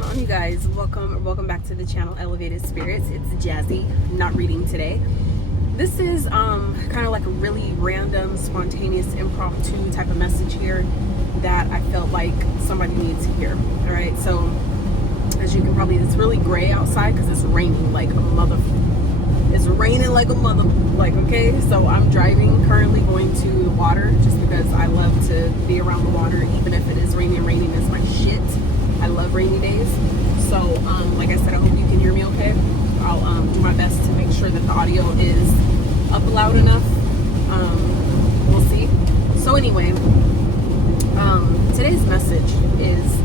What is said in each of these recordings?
going on, you guys? Welcome back to the channel Elevated Spirits. It's Jazi. Not reading today. This is kind of like a really random, spontaneous, impromptu type of message here that I felt like somebody needs to hear. All right, so as you can probably, it's really gray outside because it's raining like a mother. It's raining like a mother. Okay, so I'm driving, currently going to the water just because I love to be around the water, even if it is raining. Raining is my shit. I love rainy days. So, like I said, I hope you can hear me okay. I'll do my best to make sure that the audio is up loud enough. We'll see. So anyway, today's message is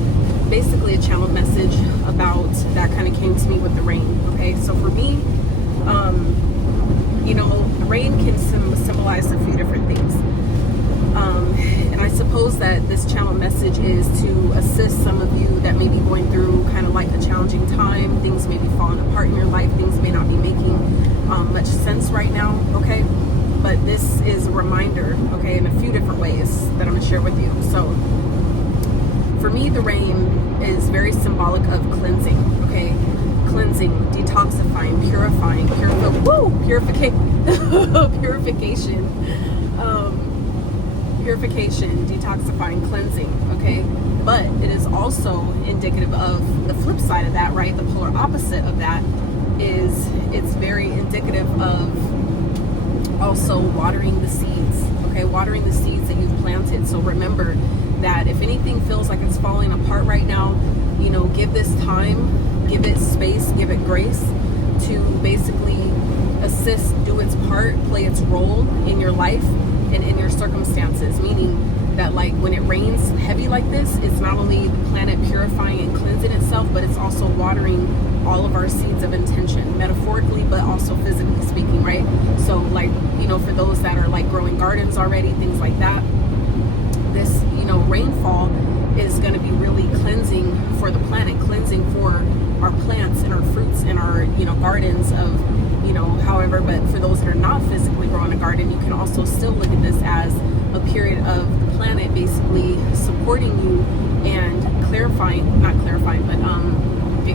basically a channeled message about that kind of came to me with the rain. Okay, so for me, you know, the rain can symbolize a few different things. And I suppose that this channel message is to assist some of you that may be going through kind of like a challenging time. Things may be falling apart in your life. Things may not be making much sense right now, okay? But this is a reminder, okay, in a few different ways that I'm going to share with you. So, for me, the rain is very symbolic of cleansing, okay? Cleansing, detoxifying, purifying, purification, detoxifying, cleansing, okay? But it is also indicative of the flip side of that, right? The polar opposite of that is it's very indicative of also watering the seeds, okay? Watering the seeds that you've planted. So remember that if anything feels like it's falling apart right now, you know, give this time, give it space, give it grace to basically assist, do its part, play its role in your life and in your circumstances, meaning that like when it rains heavy like this, it's not only the planet purifying and cleansing itself, but it's also watering all of our seeds of intention, metaphorically, but also physically speaking, right? So like, you know, for those that are like growing gardens already, things like that, this, you know, rainfall is going to be really cleansing for the planet, cleansing for our plants and our fruits and our, you know, gardens of, you know, however. But for those that are not physically growing a garden, you can also still look at this as a period of the planet basically supporting you and not clarifying, but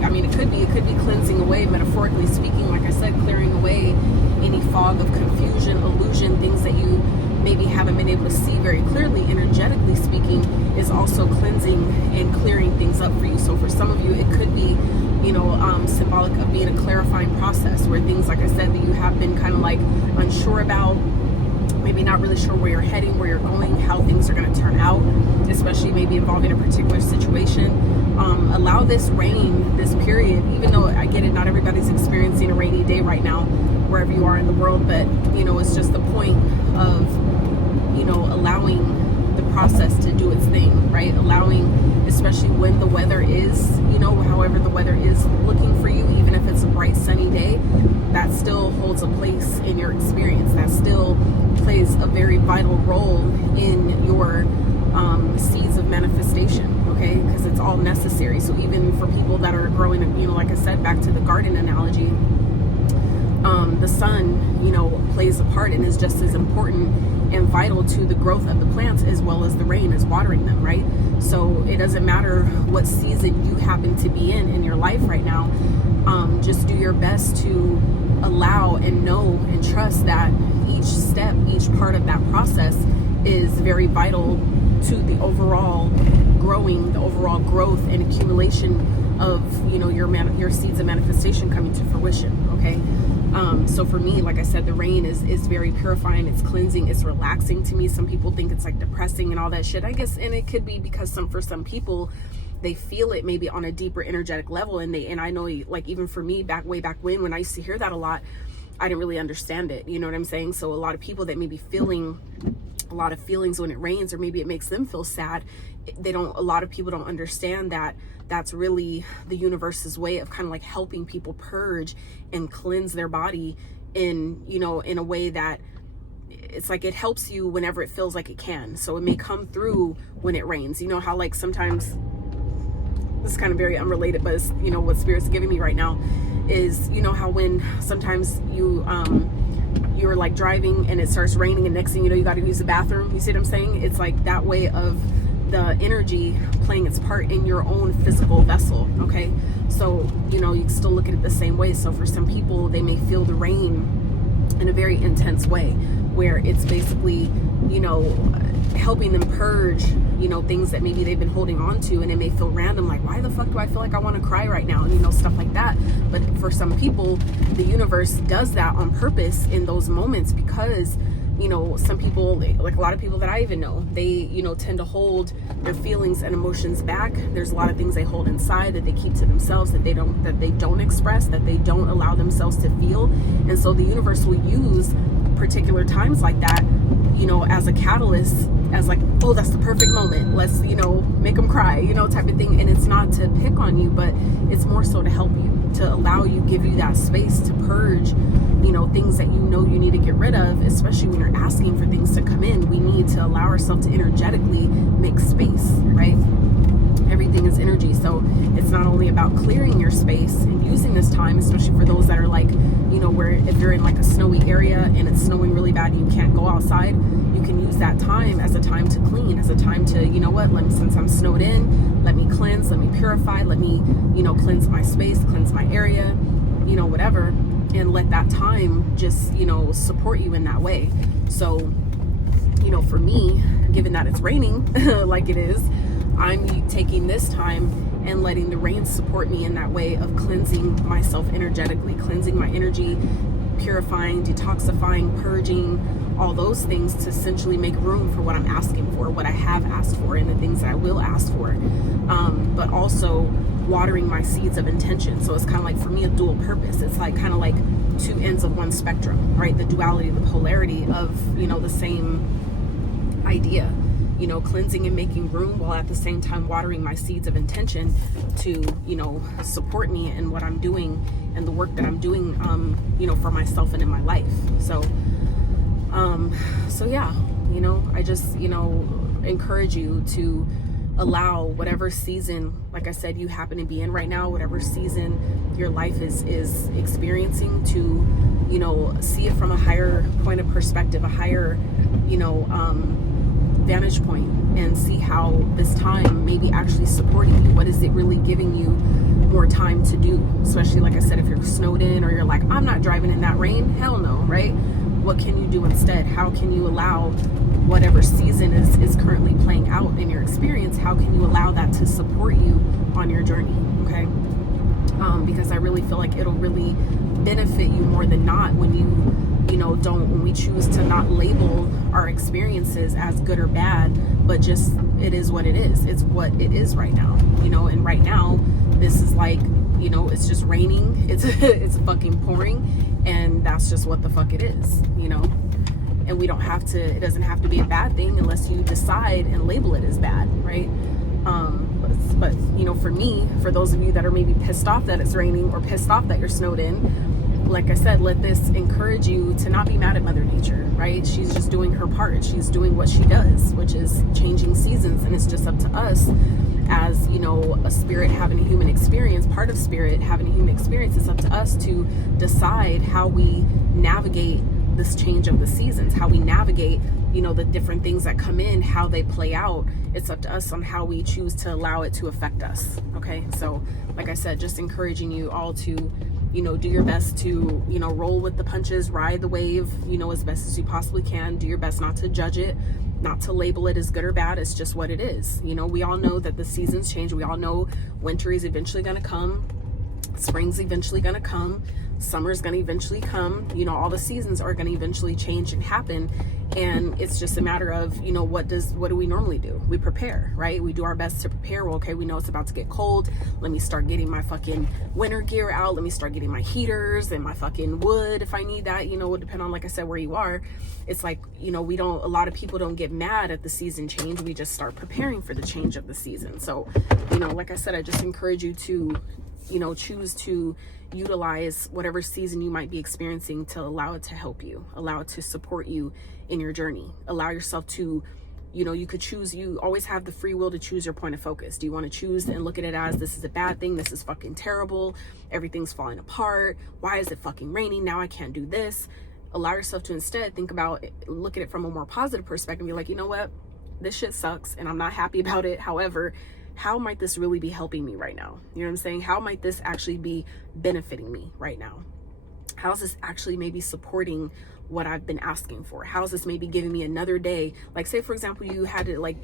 I mean, it could be cleansing away, metaphorically speaking, like I said, clearing away any fog of confusion, illusion, things that you maybe haven't been able to see very clearly, energetically speaking, is also cleansing and clearing things up for you. So for some of you, it could be, you know, symbolic of being a clarifying process where things, like I said, that you have been kind of like unsure about, maybe not really sure where you're heading, where you're going, how things are going to turn out, especially maybe involving a particular situation. Allow this rain, this period, even though I get it, not everybody's experiencing a rainy day right now, wherever you are in the world, but, you know, it's just the point of, you know, allowing the process to do its thing, right? Allowing, especially when the weather is, you know, however the weather is looking for you, even if it's a bright sunny day, that still holds a place in your experience. That still plays a very vital role in your seeds of manifestation, okay? Because it's all necessary. So even for people that are growing, you know, like I said, back to the garden analogy, the sun, you know, plays a part and is just as important and vital to the growth of the plants as well as the rain is watering them, right? So it doesn't matter what season you happen to be in your life right now. Just do your best to allow and know and trust that each step, each part of that process is very vital to the overall growing, the overall growth and accumulation of, you know, your seeds of manifestation coming to fruition, okay? So for me, like I said, the rain is very purifying, it's cleansing, it's relaxing to me. Some people think it's like depressing and all that shit, I guess, and it could be because for some people, they feel it maybe on a deeper energetic level, and I know, like, even for me, way back when I used to hear that a lot, I didn't really understand it, you know what I'm saying? So a lot of people that may be feeling a lot of feelings when it rains, or maybe it makes them feel sad, a lot of people don't understand that that's really the universe's way of kind of like helping people purge and cleanse their body in, you know, in a way that it's like it helps you whenever it feels like it can. So it may come through when it rains. You know how like sometimes, this is kind of very unrelated, but it's, you know, what Spirit's giving me right now is, you know how when sometimes you're like driving and it starts raining and next thing you know you got to use the bathroom, you see what I'm saying? It's like that way of the energy playing its part in your own physical vessel, okay? So, you know, you can still look at it the same way. So for some people, they may feel the rain in a very intense way, where it's basically, you know, helping them purge, you know, things that maybe they've been holding on to, and it may feel random, like, why the fuck do I feel like I want to cry right now, and, you know, stuff like that. But for some people, the universe does that on purpose in those moments, because, you know, some people, like a lot of people that I even know, they, you know, tend to hold their feelings and emotions back. There's a lot of things they hold inside that they keep to themselves, that they don't express, that they don't allow themselves to feel. And so the universe will use particular times like that, you know, as a catalyst, as like, oh, that's the perfect moment, let's, you know, make them cry, you know, type of thing. And it's not to pick on you, but it's more so to help you, to allow you, give you that space to purge, you know, things that you know you need to get rid of. Especially when you're asking for things to come in, we need to allow ourselves to energetically make space, right? Everything is energy. So it's not only about clearing your space and using this time, especially for those that are like, you know, where if you're in like a snowy area and it's snowing really bad and you can't go outside, you can use that time as a time to clean, as a time to, you know what, let me, since I'm snowed in, let me cleanse, let me purify, let me, you know, cleanse my space, cleanse my area, you know, whatever, and let that time just, you know, support you in that way. So, you know, for me, given that it's raining like it is, I'm taking this time and letting the rain support me in that way of cleansing myself energetically, cleansing my energy, purifying, detoxifying, purging, all those things to essentially make room for what I'm asking for, what I have asked for, and the things that I will ask for. But also watering my seeds of intention. So it's kind of like, for me, a dual purpose. It's like kind of like two ends of one spectrum, right? The duality, the polarity of, you know, the same idea. You know, cleansing and making room, while at the same time watering my seeds of intention to, you know, support me in what I'm doing and the work that I'm doing, you know, for myself and in my life. So yeah, you know, I just, you know, encourage you to allow whatever season, like I said, you happen to be in right now, whatever season your life is experiencing, to, you know, see it from a higher point of perspective, a higher, you know, vantage point, and see how this time may be actually supporting you. What is it really giving you more time to do? Especially, like I said, if you're snowed in, or you're like, I'm not driving in that rain, hell no, right? What can you do instead? How can you allow whatever season is currently playing out in your experience, how can you allow that to support you on your journey, okay? Because I really feel like it'll really benefit you more than not when you know, when we choose to not label our experiences as good or bad, but just, it is what it is. It's what it is right now, you know. And right now, this is like, you know, it's just raining. It's fucking pouring, and that's just what the fuck it is, you know. And we don't have to, it doesn't have to be a bad thing unless you decide and label it as bad, right? But you know, for me, for those of you that are maybe pissed off that it's raining, or pissed off that you're snowed in, like I said, let this encourage you to not be mad at Mother Nature, right? She's just doing her part. She's doing what she does, which is changing seasons. And it's just up to us as, you know, a spirit having a human experience, part of spirit having a human experience. It's up to us to decide how we navigate this change of the seasons, how we navigate, you know, the different things that come in, how they play out. It's up to us on how we choose to allow it to affect us, okay? So, like I said, just encouraging you all to, you know, do your best to, you know, roll with the punches, ride the wave, you know, as best as you possibly can. Do your best not to judge it, not to label it as good or bad. It's just what it is. You know, we all know that the seasons change. We all know winter is eventually going to come. Spring's eventually going to come. Summer's going to eventually come. You know, all the seasons are going to eventually change and happen. And it's just a matter of, you know, what do we normally do? We prepare, right? We do our best to prepare. Well, okay, we know it's about to get cold. Let me start getting my fucking winter gear out. Let me start getting my heaters and my fucking wood if I need that. You know, it would depend on, like I said, where you are. It's like, you know, a lot of people don't get mad at the season change. We just start preparing for the change of the season. So, you know, like I said, I just encourage you to, you know, choose to utilize whatever season you might be experiencing to allow it to help you, allow it to support you in your journey. Allow yourself to, you know, you could choose, you always have the free will to choose your point of focus. Do you want to choose and look at it as, this is a bad thing, this is fucking terrible, everything's falling apart, why is it fucking raining, now I can't do this? Allow yourself to instead think about, look at it from a more positive perspective. Be like, you know what, this shit sucks and I'm not happy about it. However, how might this really be helping me right now? You know what I'm saying? How might this actually be benefiting me right now? How is this actually maybe supporting what I've been asking for? How is this maybe giving me another day? Like, say for example, you had to like,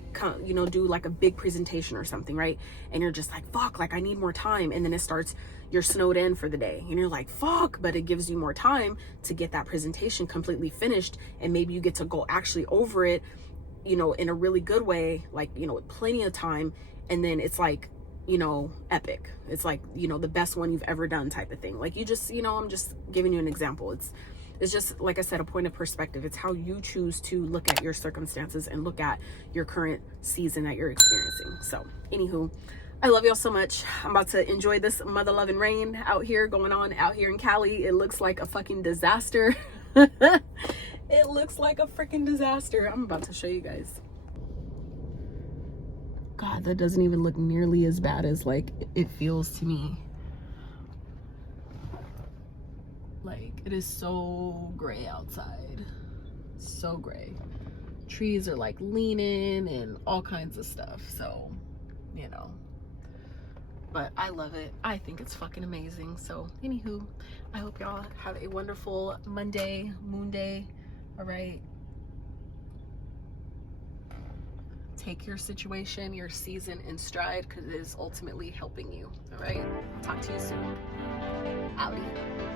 you know, do like a big presentation or something, right? And you're just like, fuck, like I need more time. And then it starts, you're snowed in for the day and you're like, fuck, but it gives you more time to get that presentation completely finished. And maybe you get to go actually over it, you know, in a really good way, like, you know, with plenty of time. And then it's like, you know, epic. It's like, you know, the best one you've ever done type of thing. Like you just, you know, I'm just giving you an example. It's just, like I said, a point of perspective. It's how you choose to look at your circumstances and look at your current season that you're experiencing. So anywho, I love y'all so much. I'm about to enjoy this mother loving rain out here going on out here in Cali. It looks like a fucking disaster. It looks like a freaking disaster. I'm about to show you guys. God, that doesn't even look nearly as bad as like it feels to me. Like, it is so gray outside. So gray. Trees are like leaning and all kinds of stuff. So, you know. But I love it. I think it's fucking amazing. So, anywho, I hope y'all have a wonderful Monday, moon day. All right. Take your situation, your season in stride because it is ultimately helping you. All right. Talk to you soon. Outie.